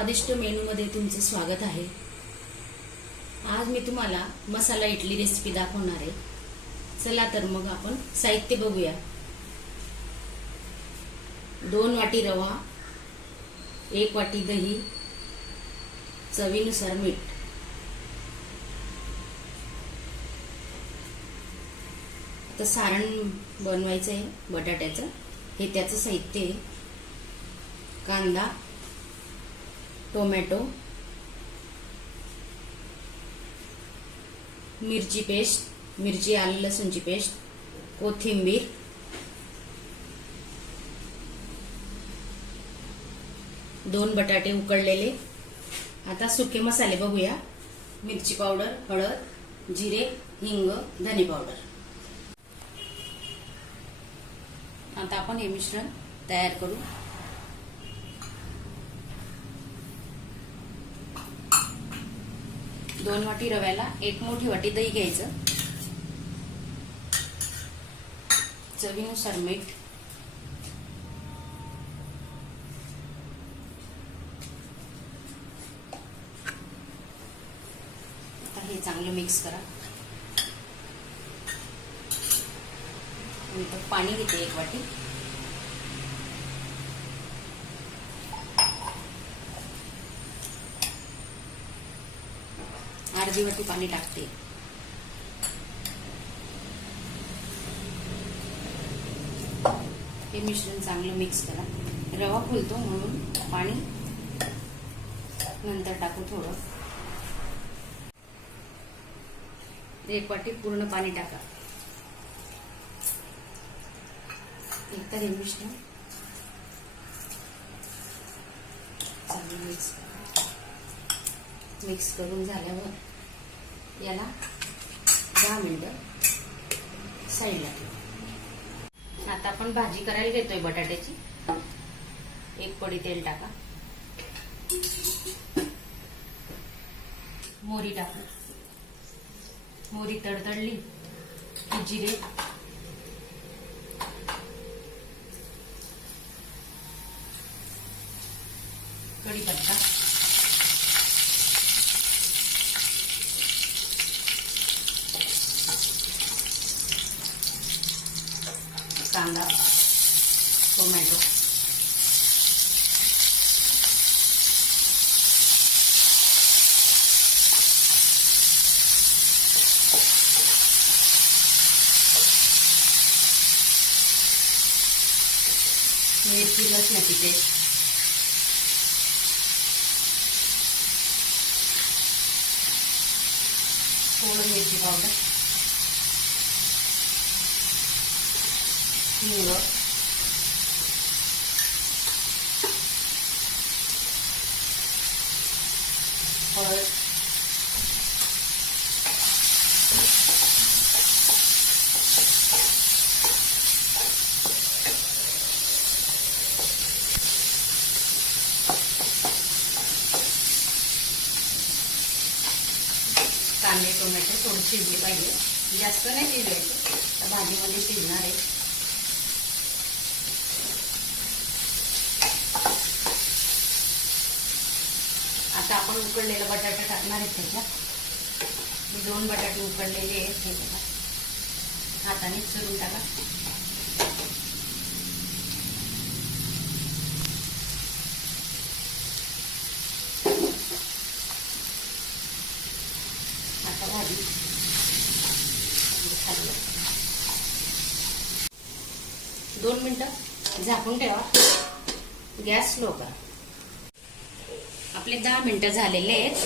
स्वादिष्ट मेनूमध्ये तुमचं स्वागत आहे. आज मी तुम्हाला मसाला इडली रेसिपी दाखवणार आहे. चला तर मग आपण साहित्य बघूया. दोन वाटी रवा एक वाटी दही चवीनुसार मीठ. आता सारण बनवायचं आहे बटाट्याचं. हे त्याचं साहित्य आहे. कांदा टोमॅटो मिरची पेस्ट मिरची आलं लसूणची पेस्ट कोथिंबीर दोन बटाटे उकडलेले. आता सुके मसाले बघूया. मिरची पावडर हळद जिरे हिंग धने पावडर. आता आपण हे मिश्रण तयार करू. दोन वाटी रव्याला एक मोठी वाटी दही घ्यायचं. चवीनुसार मीठ. आता हे चांगलं मिक्स करा. मी तर पाणी घेते एक वाटी. अर्धी पाणी टाकते. हे मिश्रण चांगलं मिक्स करा. रवा फुलतो म्हणून पाणी नंतर टाकू थोडं. एक वाटी पूर्ण पाणी टाका. एकतर हे मिश्रण चांगलं मिक्स करा. मिक्स करून झाल्यावर याला दहा मिनिटं साईडला ठेवू. आता आपण भाजी करायला घेतोय बटाट्याची. एक पडी तेल टाका. मोरी टाका. मोरी तडतडली की जिरे. कढीपत्ता कांदा टोमॅटो मिरची लसणाची पेस्ट थोडं मिरची पावडर हिंग हळद कांदे टोमॅटो थोडी शिजली पाहिजे. जास्त नाही शिजवायचे तर भाजीमध्ये शिजणार आहे. आता आपण उकडलेला बटाटा टाकणार आहे त्याच्यात. मी दोन बटाटे उकडलेले आहेत हे बघा. हाताने चरून टाका. आता भाजी दोन मिनटं झाकून ठेवा. गॅस स्लो करा. आपले दहा मिनटं झालेले आहेत.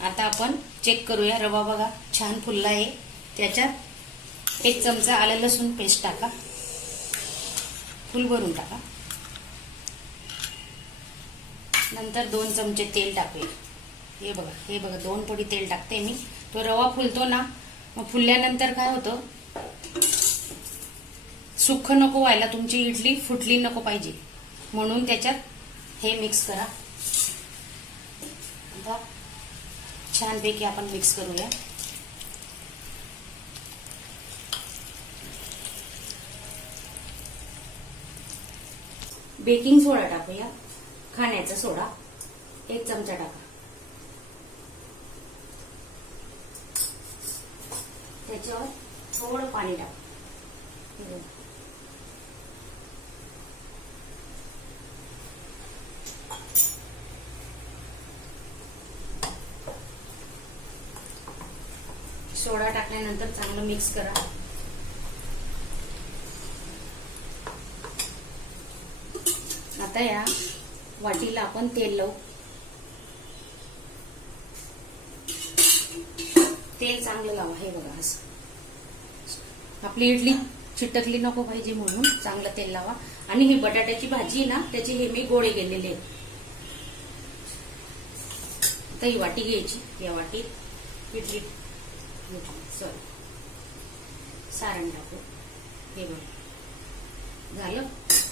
आता आपण चेक करूया. रवा बघा छान फुलला आहे. त्याच्यात एक चमचा आलं लसूण पेस्ट टाका. फुल भरून टाका. नंतर दोन चमचे तेल टाकूया. हे बघा हे बघा दोन पडी तेल टाकते मी. तो रवा फुलतो ना मग फुलल्यानंतर काय होतं? सुख नको व्हायला तुमची इडली फुटली नको पाहिजे. म्हणून त्याच्यात हे मिक्स करा. छानपैकी आपण मिक्स करूया. बेकिंग सोडा टाकूया. खाण्याचा सोडा. एक चमचा टाका. त्याच्यावर थोडं पाणी टाक. सोडा टाकल्यानंतर चांगलं मिक्स करा. आता या वाटीला आपण तेल लावू. तेल चांगलं लावा हे बघा असं. आपली इडली चिटकली नको पाहिजे म्हणून चांगलं तेल लावा. आणि ही बटाट्याची भाजी ना त्याचे हे मी गोळे केलेले आहेत. आता ही वाटी घ्यायची. या वाटीत इडली सॉरी सारण टाकू. हे बघ. झालं?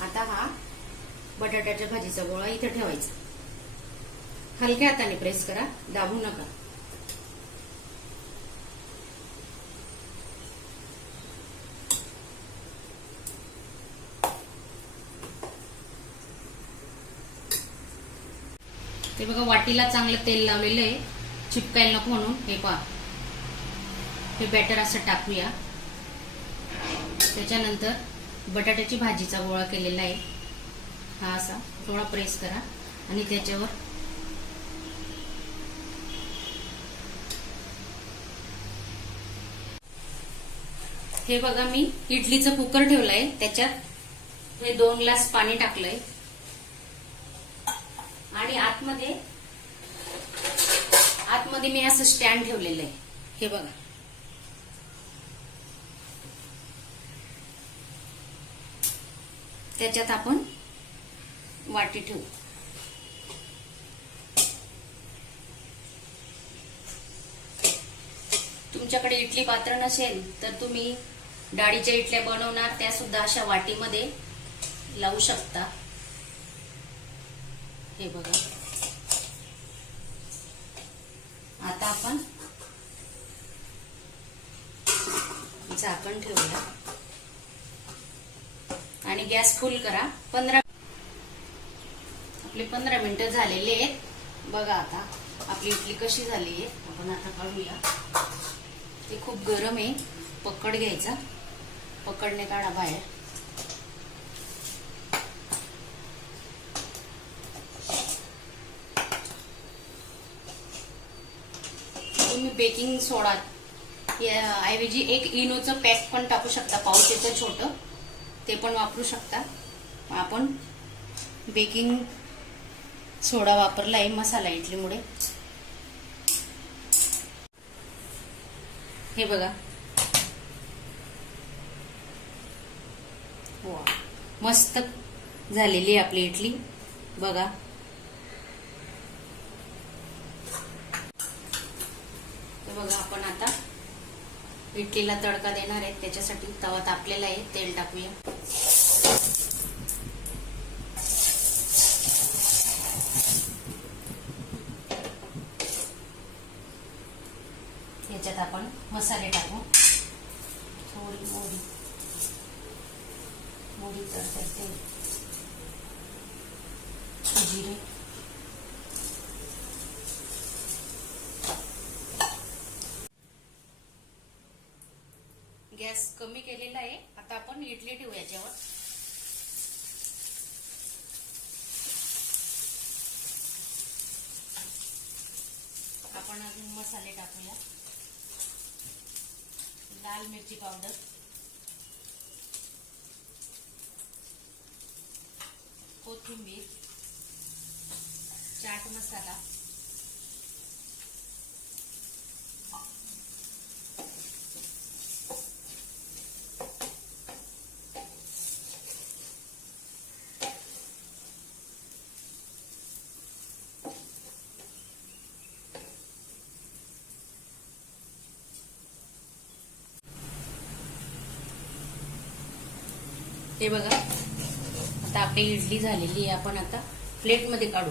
आता हा बटाट्याच्या भाजीचा गोळा इथं ठेवायचा. हलक्या हाताने प्रेस करा. दाबू नका. ते बघा वाटीला चांगलं तेल लावलेलं आहे. चिपकायला नको म्हणून. हे पहा. हे बॅटर असं टाकूया. त्याच्यानंतर बटाट्याची भाजीचा गोळा केलेला आहे. हा असा. थोडा प्रेस करा. आणि त्याच्यावर हे बघा मी इडलीचं कुकर ठेवलंय. त्याच्यात हे दोन ग्लास पाणी टाकलंय. आणि आतमध्ये आतमध्ये मी असं स्टँड ठेवलेलं आहे. हे बघा. त्याच्यात आपण वाटी ठेवू. तुमच्याकडे इडली पात्र नसेल तर तुम्ही डाळीच्या इडल्या बनवणार त्या सुद्धा अशा वाटीमध्ये लावू शकता. हे बघा. आता आपण झाकण ठेवूया. आणि गॅस फुल करा. पंधरा आपले पंधरा मिनिटं झालेले आहेत. बघा आता आपली इडली कशी झाली आहे. आपण आता काढूया. ते खूप गरम आहे. पकड घ्यायचा. पकडणे काढा बाहेर. तुम्ही बेकिंग सोडा. या ऐवजी एक इनोचं पॅक पण टाकू शकता. पाऊचेचं छोटं. ते पण वापरू शकता. आपण बेकिंग सोडा वापरला आहे मसाला इडलीमुळे. हे बघा. वा. मस्त झालेली आहे आपली इडली. बघा. बघा आपण आता. इडलीला तडका देणार आहे. त्याच्यासाठी तवा तापलेला आहे. तेल टाकूया. याच्यात आपण मसाले टाकू. थोडी मोडी मोडी तडतडते. जिरे. गॅस कमी केलेला आहे. आता आपण इडली ठेवू याच्यावर. आपण अजून मसाले टाकूया. लाल मिरची पावडर. कोथिंबीर. चाट मसाला. हे बघा. आता आपली इडली झालेली आहे. आपण आता प्लेटमध्ये काढू.